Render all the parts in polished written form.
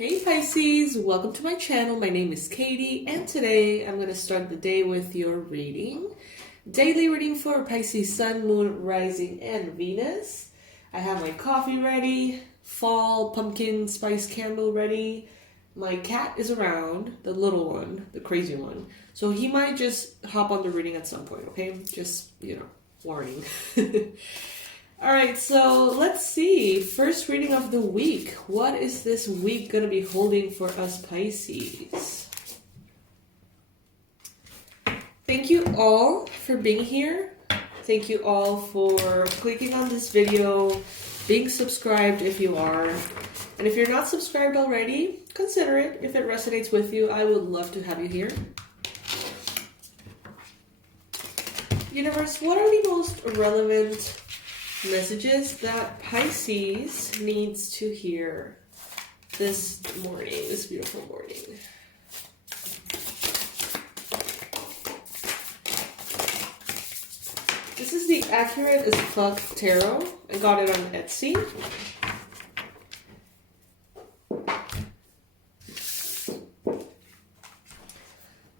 Hey Pisces, welcome to my channel. My name is Katie and today I'm going to start the day with your reading. Daily reading for Pisces Sun, Moon, Rising, and Venus. I have my coffee ready, fall pumpkin spice candle ready. My cat is around, the little one, the crazy one. So he might just hop on the reading at some point, okay? Just, warning. Alright, so let's see. First reading of the week. What is this week going to be holding for us Pisces? Thank you all for being here. Thank you all for clicking on this video, being subscribed if you are. And if you're not subscribed already, consider it. If it resonates with you, I would love to have you here. Universe, what are the most relevant messages that Pisces needs to hear this morning, this beautiful morning? This is the Accurate as Fuck Tarot. I got it on Etsy.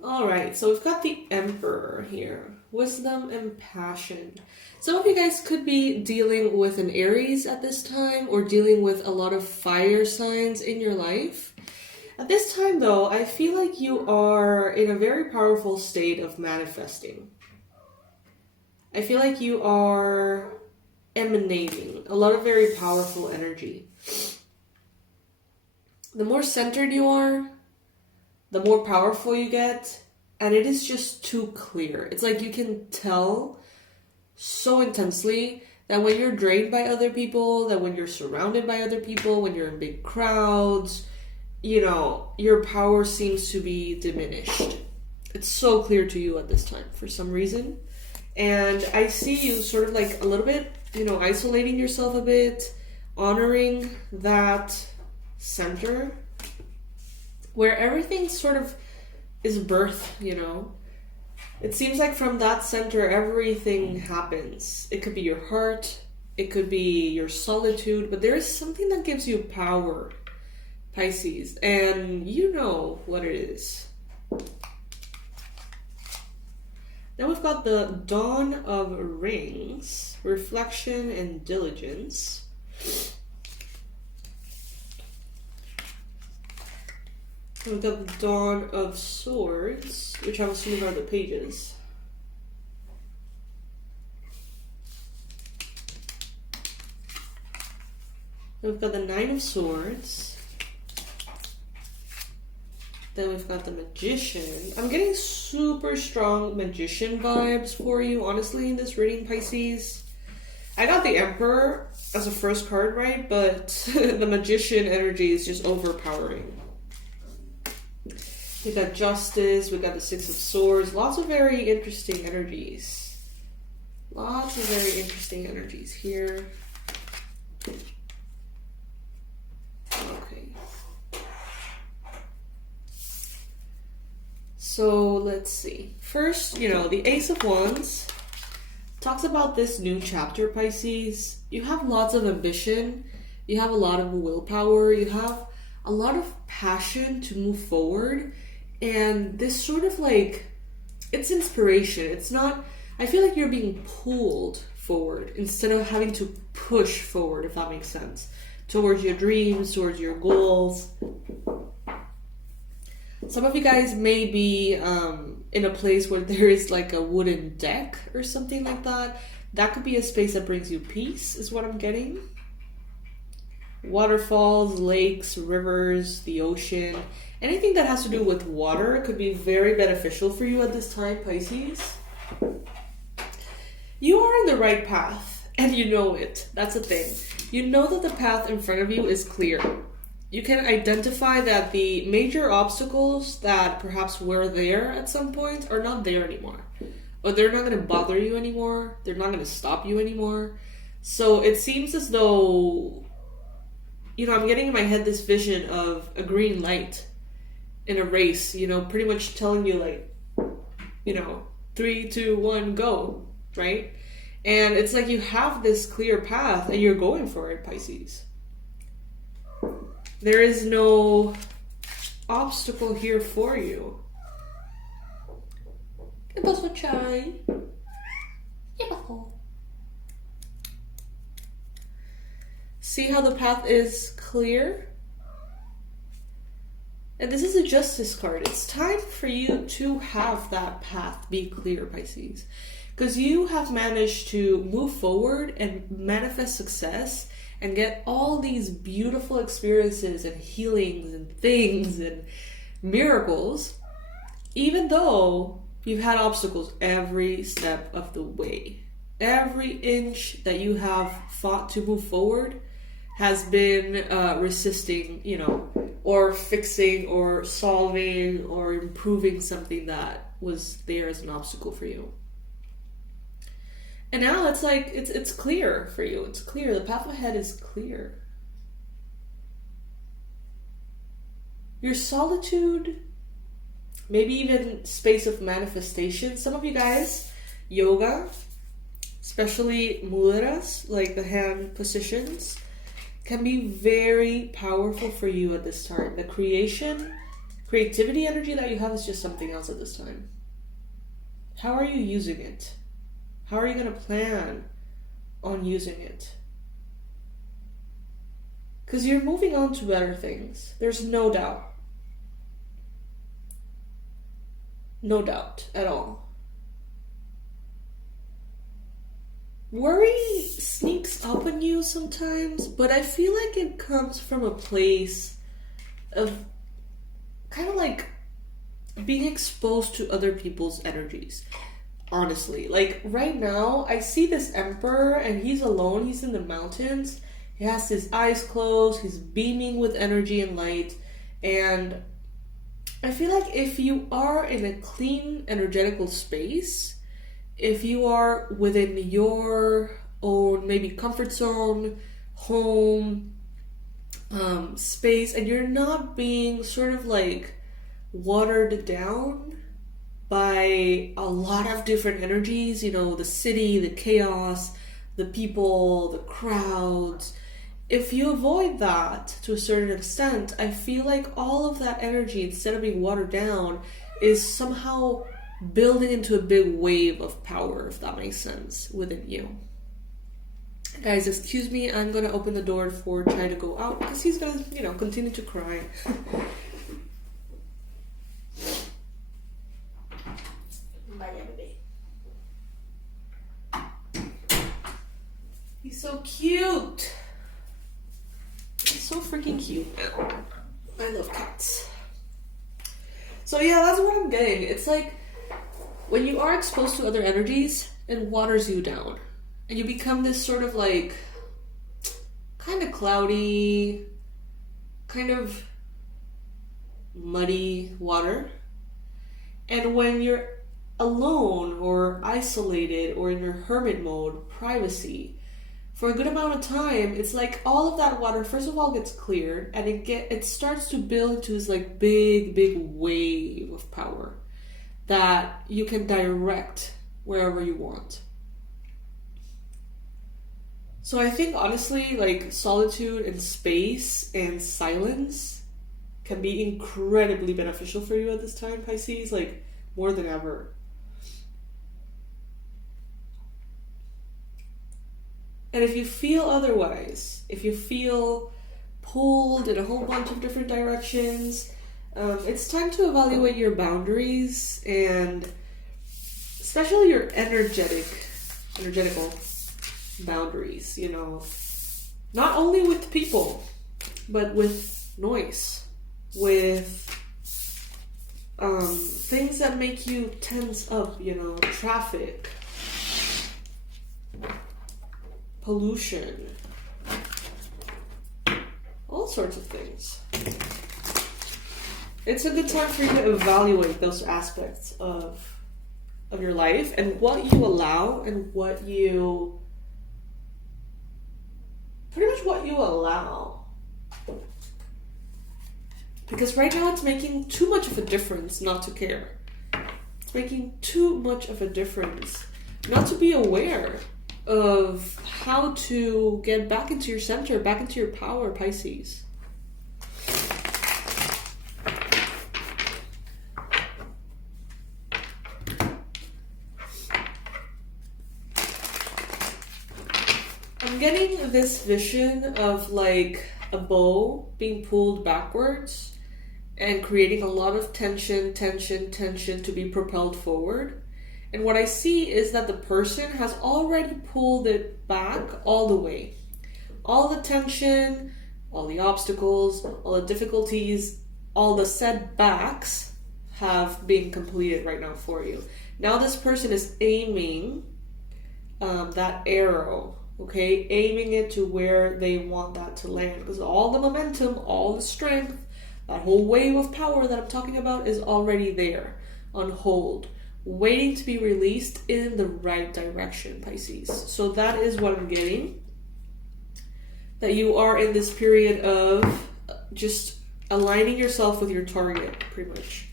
Alright, so we've got the Emperor here. Wisdom and passion. Some of you guys could be dealing with an Aries at this time or dealing with a lot of fire signs in your life. At this time though, I feel like you are in a very powerful state of manifesting. I feel like you are emanating a lot of very powerful energy. The more centered you are, the more powerful you get, and it is just too clear. It's like you can tell so intensely that when you're drained by other people, that when you're surrounded by other people, when you're in big crowds, your power seems to be diminished. It's so clear to you at this time for some reason. And I see you sort of like a little bit, isolating yourself a bit, honoring that center where everything sort of is birth, It seems like from that center, everything happens. It could be your heart, it could be your solitude, but there is something that gives you power, Pisces, and you know what it is. Now we've got the Dawn of Rings, reflection and diligence. We've got the Dawn of Swords, which I'm assuming are the pages. We've got the Nine of Swords. Then we've got the Magician. I'm getting super strong Magician vibes for you, honestly, in this reading, Pisces. I got the Emperor as a first card, right? But the Magician energy is just overpowering. We got Justice, we got the Six of Swords, lots of very interesting energies. Lots of very interesting energies here. Okay. So let's see. First, the Ace of Wands talks about this new chapter, Pisces. You have lots of ambition, you have a lot of willpower, you have a lot of passion to move forward. And this sort of it's inspiration. It's not, I feel like you're being pulled forward instead of having to push forward, if that makes sense, towards your dreams, towards your goals. Some of you guys may be in a place where there is like a wooden deck or something like that. That could be a space that brings you peace, is what I'm getting. Waterfalls, lakes, rivers, the ocean. Anything that has to do with water could be very beneficial for you at this time, Pisces. You are in the right path, and you know it. That's the thing. You know that the path in front of you is clear. You can identify that the major obstacles that perhaps were there at some point are not there anymore. Or they're not going to bother you anymore. They're not going to stop you anymore. So it seems as though, I'm getting in my head this vision of a green light in a race, pretty much telling you 3, 2, 1, go, right? And it's like you have this clear path and you're going for it, Pisces. There is no obstacle here for you. ¿Qué pasó, Chai? ¿Qué pasó? See how the path is clear? And this is a Justice card. It's time for you to have that path be clear, Pisces. Because you have managed to move forward and manifest success and get all these beautiful experiences and healings and things and miracles, even though you've had obstacles every step of the way. Every inch that you have fought to move forward has been resisting, you know, or fixing or solving or improving something that was there as an obstacle for you. And now it's like, it's clear for you. It's clear. The path ahead is clear. Your solitude, maybe even space of manifestation. Some of you guys, yoga, especially mudras, like the hand positions, can be very powerful for you at this time. The creativity energy that you have is just something else at this time. How are you using it? How are you going to plan on using it? Because you're moving on to better things. There's no doubt. No doubt at all. Worry sneaks up on you sometimes, but I feel like it comes from a place of kind of like being exposed to other people's energies. Honestly, like right now, I see this emperor and he's alone. He's in the mountains. He has his eyes closed. He's beaming with energy and light. And I feel like if you are in a clean energetical space, if you are within your own maybe comfort zone, home, space, and you're not being sort of like watered down by a lot of different energies, you know, the city, the chaos, the people, the crowds. If you avoid that to a certain extent, I feel like all of that energy, instead of being watered down, is somehow building into a big wave of power, if that makes sense, within you. Guys, excuse me, I'm gonna open the door for Chai to go out because he's gonna, you know, continue to cry. He's so cute. He's so freaking cute. I love cats. So yeah, that's what I'm getting. It's like when you are exposed to other energies, it waters you down. And you become this sort of like kind of cloudy, kind of muddy water. And when you're alone or isolated or in your hermit mode, privacy, for a good amount of time, it's like all of that water, first of all, gets cleared and it starts to build into this like big wave of power that you can direct wherever you want. So I think honestly, like solitude and space and silence can be incredibly beneficial for you at this time, Pisces, like more than ever. And if you feel otherwise, if you feel pulled in a whole bunch of different directions, it's time to evaluate your boundaries and especially your energetical boundaries, you know, not only with people, but with noise, with things that make you tense up, you know, traffic, pollution, all sorts of things. It's a good time for you to evaluate those aspects of your life and what you allow and what you allow. Because right now it's making too much of a difference not to care. It's making too much of a difference not to be aware of how to get back into your center, back into your power, Pisces. I'm getting this vision of like a bow being pulled backwards and creating a lot of tension to be propelled forward. And what I see is that the person has already pulled it back all the way. All the tension, all the obstacles, all the difficulties, all the setbacks have been completed right now for you. Now this person is aiming that arrow, okay? Aiming it to where they want that to land. Because all the momentum, all the strength, that whole wave of power that I'm talking about is already there, on hold, waiting to be released in the right direction, Pisces. So that is what I'm getting. That you are in this period of just aligning yourself with your target, pretty much.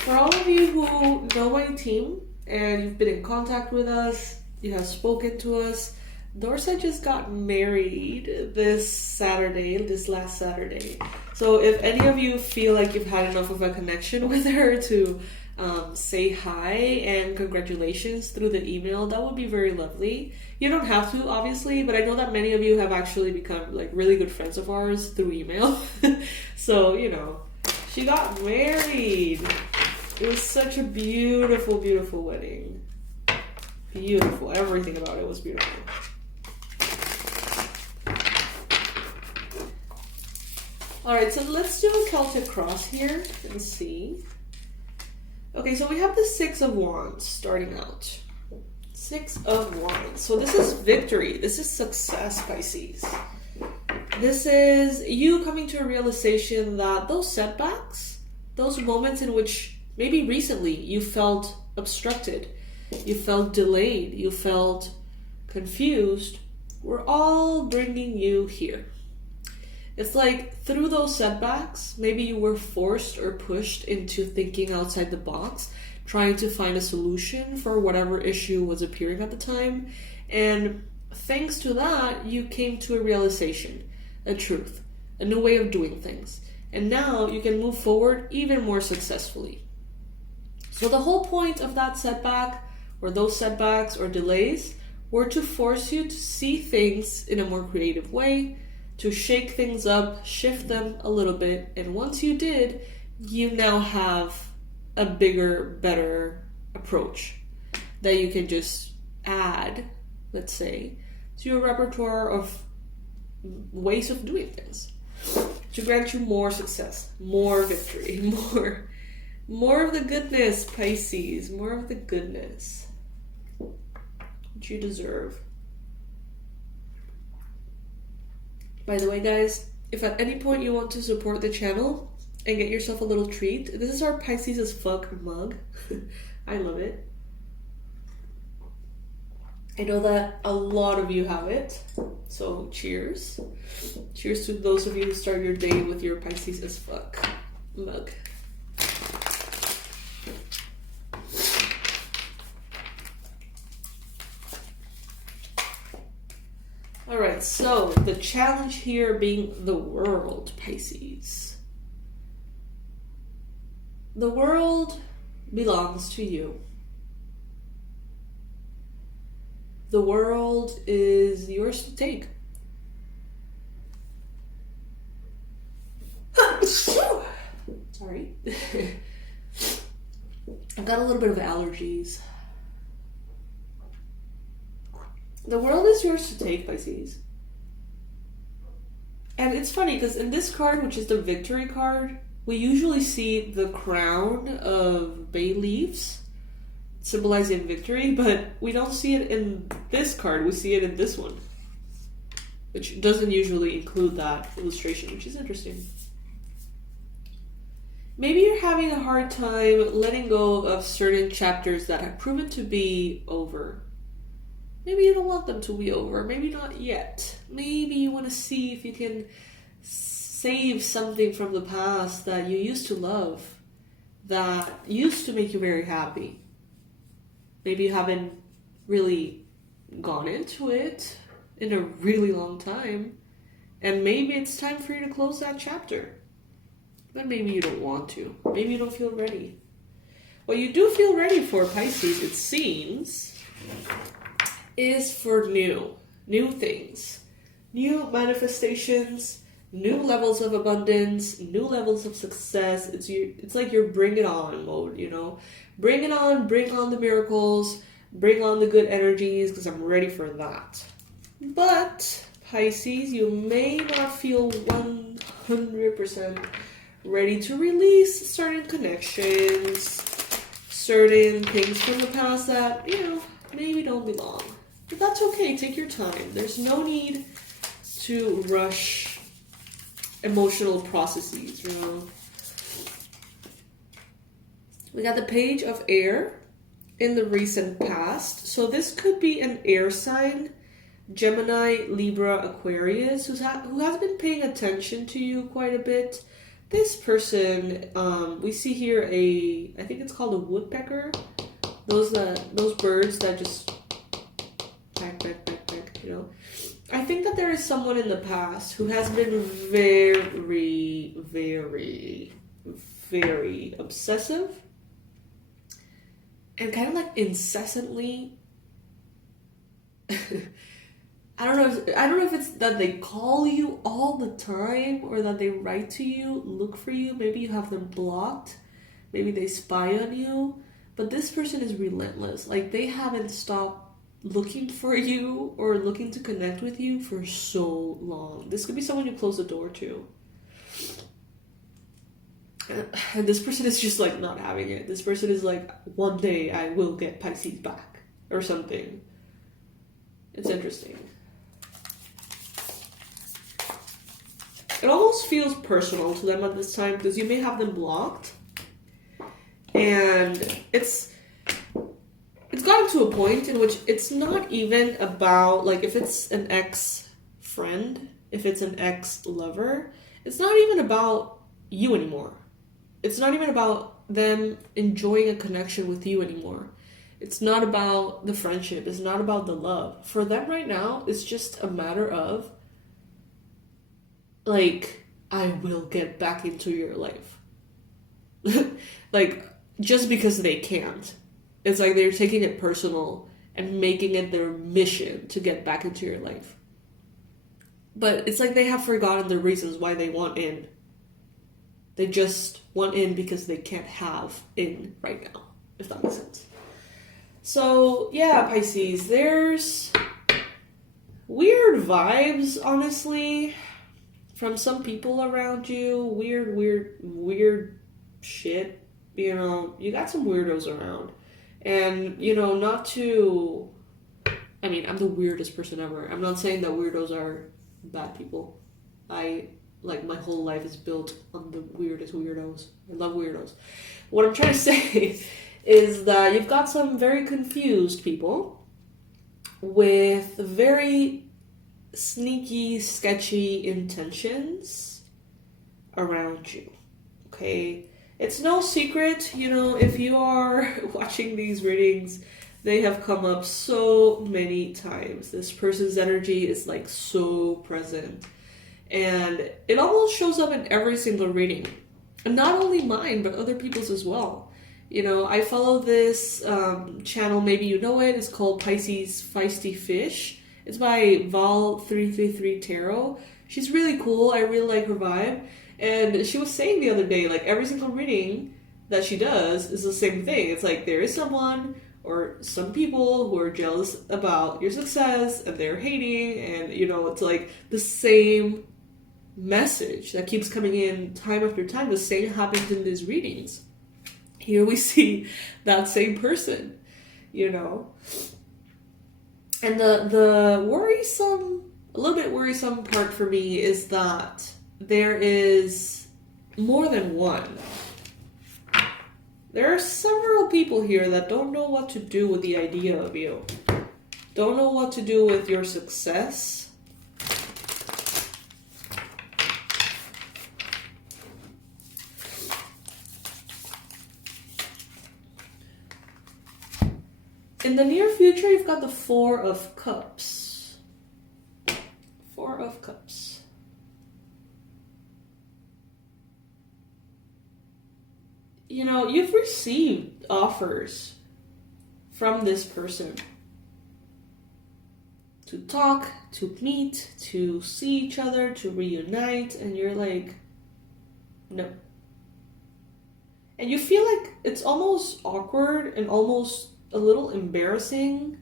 For all of you who know my team and you've been in contact with us, you have spoken to us, Dorsa just got married this last Saturday. So if any of you feel like you've had enough of a connection with her to say hi and congratulations through the email, that would be very lovely. You don't have to, obviously, but I know that many of you have actually become like really good friends of ours through email. So, you know, she got married. It was such a beautiful, beautiful wedding. Beautiful. Everything about it was beautiful. Alright, so let's do a Celtic cross here and see. Okay, so we have the Six of Wands starting out. Six of Wands. So this is victory. This is success, Pisces. This is you coming to a realization that those setbacks, those moments in which maybe recently you felt obstructed, you felt delayed, you felt confused, we're all bringing you here. It's like through those setbacks, maybe you were forced or pushed into thinking outside the box, trying to find a solution for whatever issue was appearing at the time. And thanks to that, you came to a realization, a truth, a new way of doing things. And now you can move forward even more successfully. So the whole point of that setback, or those setbacks or delays, were to force you to see things in a more creative way, to shake things up, shift them a little bit. And once you did, you now have a bigger, better approach that you can just add, let's say, to your repertoire of ways of doing things to grant you more success, more victory, more of the goodness, Pisces, more of the goodness that you deserve. By the way, guys, if at any point you want to support the channel and get yourself a little treat, this is our Pisces as fuck mug. I love it. I know that a lot of you have it, so cheers. Cheers to those of you who start your day with your Pisces as fuck mug. Alright, so the challenge here being the world, Pisces. The world belongs to you. The world is yours to take. Sorry. I've got a little bit of allergies. The world is yours to take, Pisces. And it's funny because in this card, which is the victory card, we usually see the crown of bay leaves symbolizing victory, but we don't see it in this card. We see it in this one, which doesn't usually include that illustration, which is interesting. Maybe you're having a hard time letting go of certain chapters that have proven to be over. Maybe you don't want them to be over. Maybe not yet. Maybe you want to see if you can save something from the past that you used to love, that used to make you very happy. Maybe you haven't really gone into it in a really long time. And maybe it's time for you to close that chapter. But maybe you don't want to. Maybe you don't feel ready. What you do feel ready for, Pisces, it seems, is for new things, new manifestations, new levels of abundance, new levels of success. It's like you're bring it on mode, you know? Bring it on, bring on the miracles, bring on the good energies, because I'm ready for that. But, Pisces, you may not feel 100% ready to release certain connections, certain things from the past that, you know, maybe don't belong. But that's okay, take your time. There's no need to rush emotional processes, you know. We got the Page of Air in the recent past. So this could be an air sign, Gemini, Libra, Aquarius, who has been paying attention to you quite a bit. This person, we see here I think it's called a woodpecker. Those birds that just peck, you know. I think that there is someone in the past who has been very, very, very obsessive and kind of like incessantly. I don't know if it's that they call you all the time or that they write to you, look for you. Maybe you have them blocked. Maybe they spy on you. But this person is relentless. Like, they haven't stopped looking for you or looking to connect with you for so long. This could be someone you close the door to. And this person is just like not having it. This person is like, one day I will get Pisces back or something. It's interesting. It almost feels personal to them at this time because you may have them blocked. And it's gotten to a point in which it's not even about, like, if it's an ex-friend, if it's an ex-lover, it's not even about you anymore. It's not even about them enjoying a connection with you anymore. It's not about the friendship. It's not about the love. For them right now, it's just a matter of, like, I will get back into your life. Like, just because they can't. It's like they're taking it personal and making it their mission to get back into your life. But it's like they have forgotten the reasons why they want in. They just want in because they can't have in right now, if that makes sense. So, yeah, Pisces, there's weird vibes, honestly, from some people around you. Weird shit. You know, you got some weirdos around. And, you know, not to... I mean, I'm the weirdest person ever. I'm not saying that weirdos are bad people. Like, my whole life is built on the weirdest weirdos. I love weirdos. What I'm trying to say is that you've got some very confused people with very sneaky, sketchy intentions around you. Okay? It's no secret, you know, if you are watching these readings, they have come up so many times. This person's energy is like so present. And it almost shows up in every single reading. And not only mine, but other people's as well. You know, I follow this channel, maybe you know it. It's called Pisces Feisty Fish. It's by Val333 Tarot. She's really cool. I really like her vibe. And she was saying the other day, like, every single reading that she does is the same thing. It's like there is someone or some people who are jealous about your success and they're hating. And, you know, it's like the same message that keeps coming in time after time. The same happens in these readings. Here we see that same person, you know. And the worrisome, a little bit worrisome part for me is that there is more than one. There are several people here that don't know what to do with the idea of you. Don't know what to do with your success. In the near future, you've got the Four of Cups. Four of Cups. you know, you've received offers from this person to talk, to meet, to see each other, to reunite, and you're like, no. And you feel like it's almost awkward and almost a little embarrassing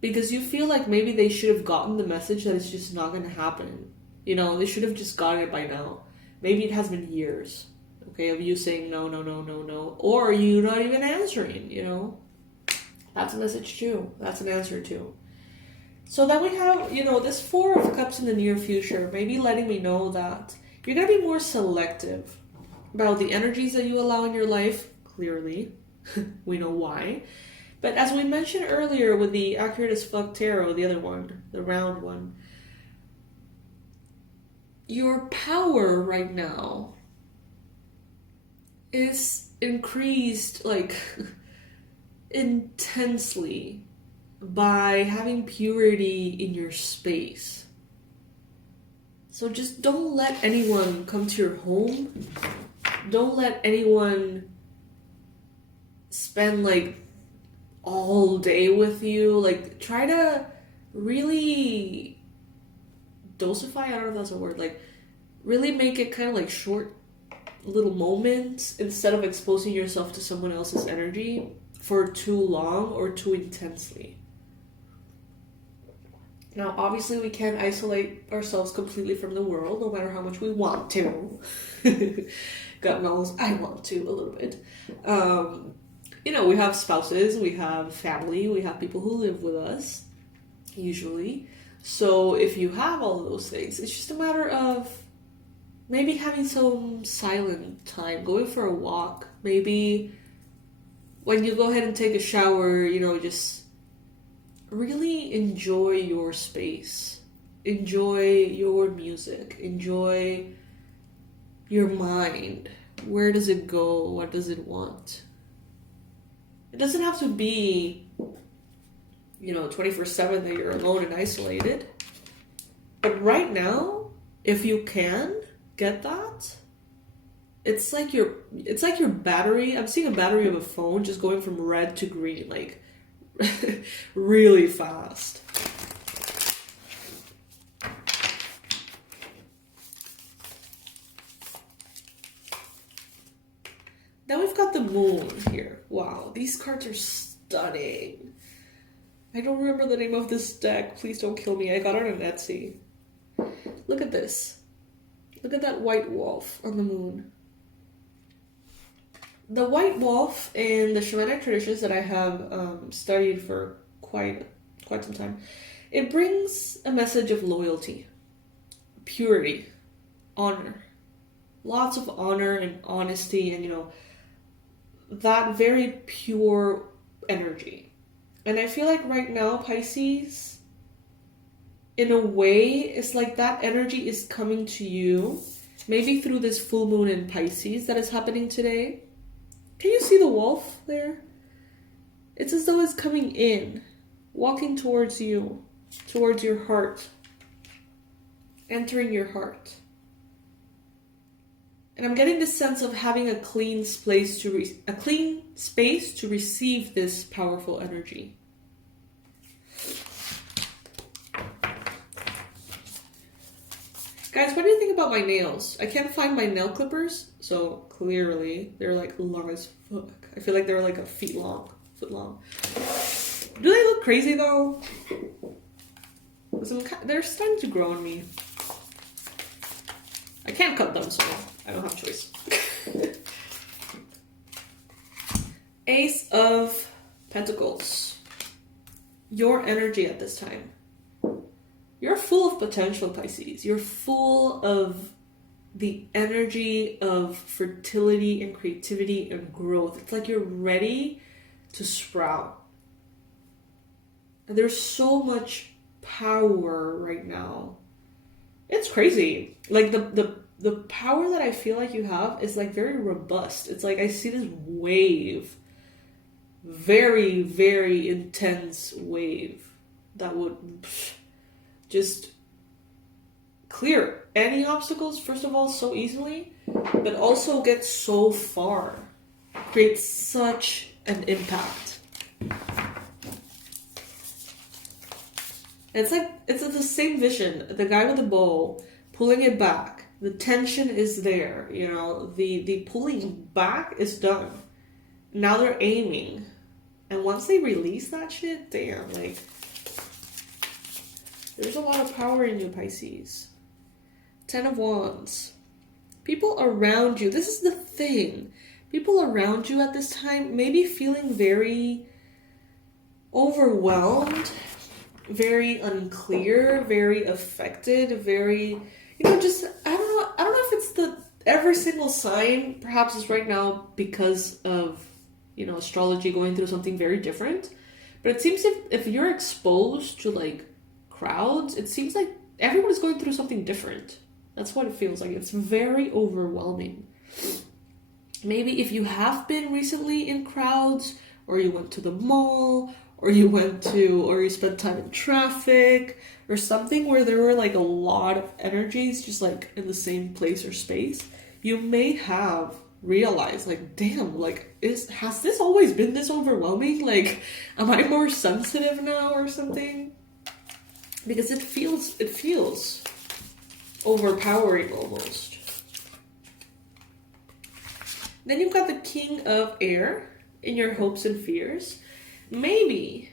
because you feel like maybe they should have gotten the message that it's just not going to happen. You know, they should have just gotten it by now. Maybe it has been years, okay, of you saying no, no, no, no, no, or you not even answering, you know. That's a message too. That's an answer too. So then we have, you know, this Four of Cups in the near future, maybe letting me know that you're going to be more selective about the energies that you allow in your life. Clearly, we know why. But as we mentioned earlier with the Accurate as Fuck Tarot, the other one, the round one, your power right now is increased, like, intensely by having purity in your space. So just don't let anyone come to your home. Don't let anyone spend like all day with you. Like, try to really dosify, I don't know if that's a word, like really make it kind of like short little moments instead of exposing yourself to someone else's energy for too long or too intensely. Now, obviously, we can't isolate ourselves completely from the world, no matter how much we want to. God knows I want to a little bit. You know, we have spouses, we have family, we have people who live with us, usually. So if you have all of those things, it's just a matter of maybe having some silent time, going for a walk. Maybe when you go ahead and take a shower, you know, just really enjoy your space. Enjoy your music. Enjoy your mind. Where does it go? What does it want? It doesn't have to be, you know, 24/7 that you're alone and isolated. But right now, if you can get that, it's like your battery. I'm seeing a battery of a phone just going from red to green, like really fast. Now we've got the moon here. Wow, these cards are stunning. I don't remember the name of this deck. Please don't kill me. I got it on Etsy. Look at this. Look at that white wolf on the moon. The white wolf in the shamanic traditions that I have studied for quite some time, it brings a message of loyalty, purity, honor. Lots of honor and honesty and, you know, that very pure energy. And I feel like right now, Pisces, in a way, it's like that energy is coming to you, maybe through this full moon in Pisces that is happening today. Can you see the wolf there? It's as though it's coming in, walking towards you, towards your heart, entering your heart. And I'm getting this sense of having a clean space to receive this powerful energy. Guys, what do you think about my nails? I can't find my nail clippers, so clearly they're like long as fuck. I feel like they're like a foot long. Do they look crazy though? They're starting to grow on me. I can't cut them, so I don't have a choice. Ace of Pentacles. Your energy at this time. You're full of potential, Pisces. You're full of the energy of fertility and creativity and growth. It's like you're ready to sprout. And there's so much power right now. It's crazy. Like the power that I feel like you have is like very robust. It's like I see this wave, very, very intense wave that would just clear any obstacles, first of all, so easily, but also get so far, create such an impact. It's like, it's the same vision, the guy with the bow, pulling it back. The tension is there, you know, the pulling back is done. Now they're aiming. And once they release that shit, damn, like, there's a lot of power in you, Pisces. 10 of Wands. People around you, this is the thing. People around you at this time may be feeling very overwhelmed, very unclear, very affected, very, you know, just, I don't know if it's the, every single sign, perhaps it's right now because of, you know, astrology going through something very different. But it seems if you're exposed to, like, crowds, it seems like everyone is going through something different. That's what it feels like. It's very overwhelming. Maybe if you have been recently in crowds, or you went to the mall, or you spent time in traffic, or something where there were like a lot of energies just like in the same place or space, you may have realized, like, damn, like, has this always been this overwhelming? Like, am I more sensitive now or something? Because it feels overpowering almost. Then you've got the King of Air in your hopes and fears. Maybe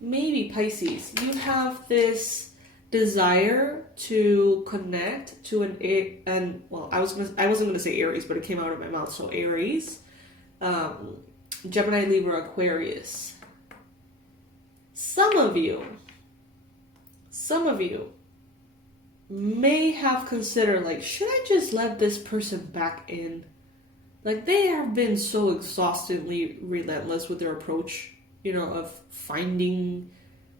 Pisces, you have this desire to connect to I wasn't gonna say Aries, but it came out of my mouth. So Aries, Gemini, Libra, Aquarius. Some of you may have considered, like, should I just let this person back in? Like, they have been so exhaustingly relentless with their approach, you know, of finding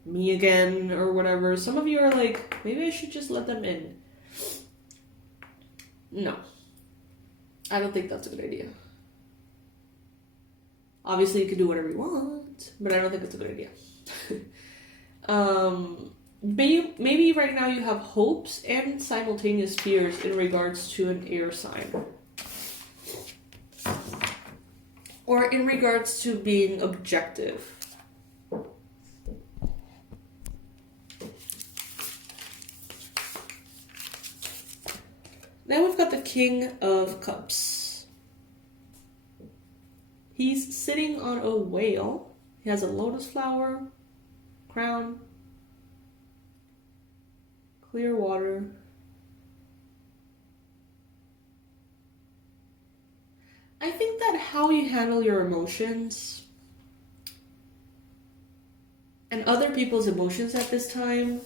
me again or whatever. Some of you are like, maybe I should just let them in. No. I don't think that's a good idea. Obviously, you can do whatever you want, but I don't think it's a good idea. Maybe right now you have hopes and simultaneous fears in regards to an air sign. Or in regards to being objective. Then we've got the King of Cups. He's sitting on a whale. He has a lotus flower, crown, clear water. I think that how you handle your emotions and other people's emotions at this time,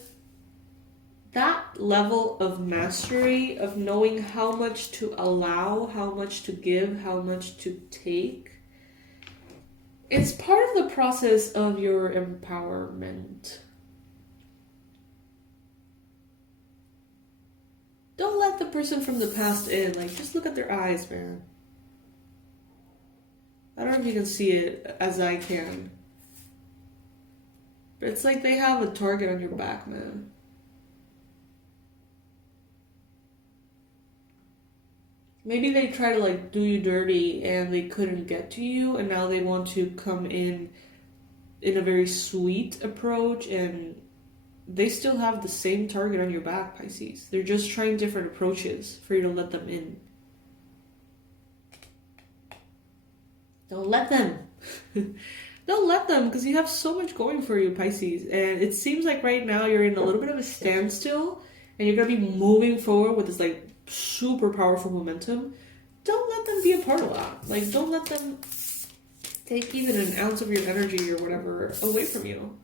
that level of mastery of knowing how much to allow, how much to give, how much to take, it's part of the process of your empowerment. Don't let the person from the past in. Like, just look at their eyes, man. I don't know if you can see it as I can. But it's like they have a target on your back, man. Maybe they try to, like, do you dirty and they couldn't get to you, and now they want to come in a very sweet approach, and they still have the same target on your back, Pisces. They're just trying different approaches for you to let them in. Don't let them. Don't let them, because you have so much going for you, Pisces. And it seems like right now you're in a little bit of a standstill, and you're going to be moving forward with this, like, super powerful momentum. Don't let them be a part of that. Like, don't let them take even an ounce of your energy or whatever away from you.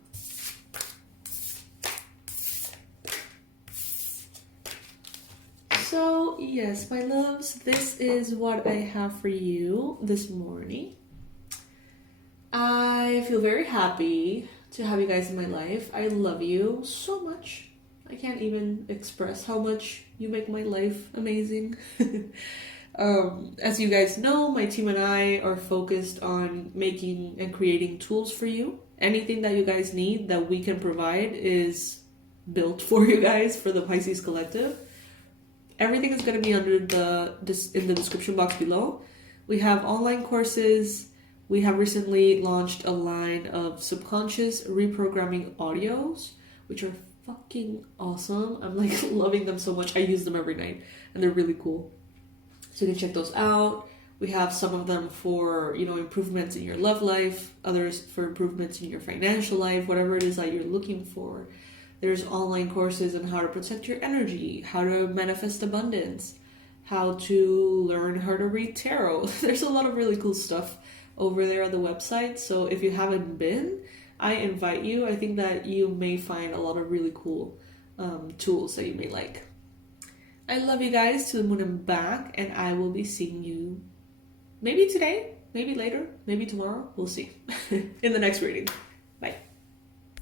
So, yes, my loves, this is what I have for you this morning. I feel very happy to have you guys in my life. I love you so much. I can't even express how much you make my life amazing. As you guys know, my team and I are focused on making and creating tools for you. Anything that you guys need that we can provide is built for you guys for the Pisces Collective. Everything is going to be under in the description box below. We have online courses. We have recently launched a line of subconscious reprogramming audios, which are fucking awesome. I'm like loving them so much. I use them every night and they're really cool. So you can check those out. We have some of them for, you know, improvements in your love life, others for improvements in your financial life, whatever it is that you're looking for. There's online courses on how to protect your energy, how to manifest abundance, how to learn how to read tarot. There's a lot of really cool stuff over there on the website. So if you haven't been, I invite you. I think that you may find a lot of really cool tools that you may like. I love you guys to the moon and back, and I will be seeing you maybe today, maybe later, maybe tomorrow. We'll see in the next reading.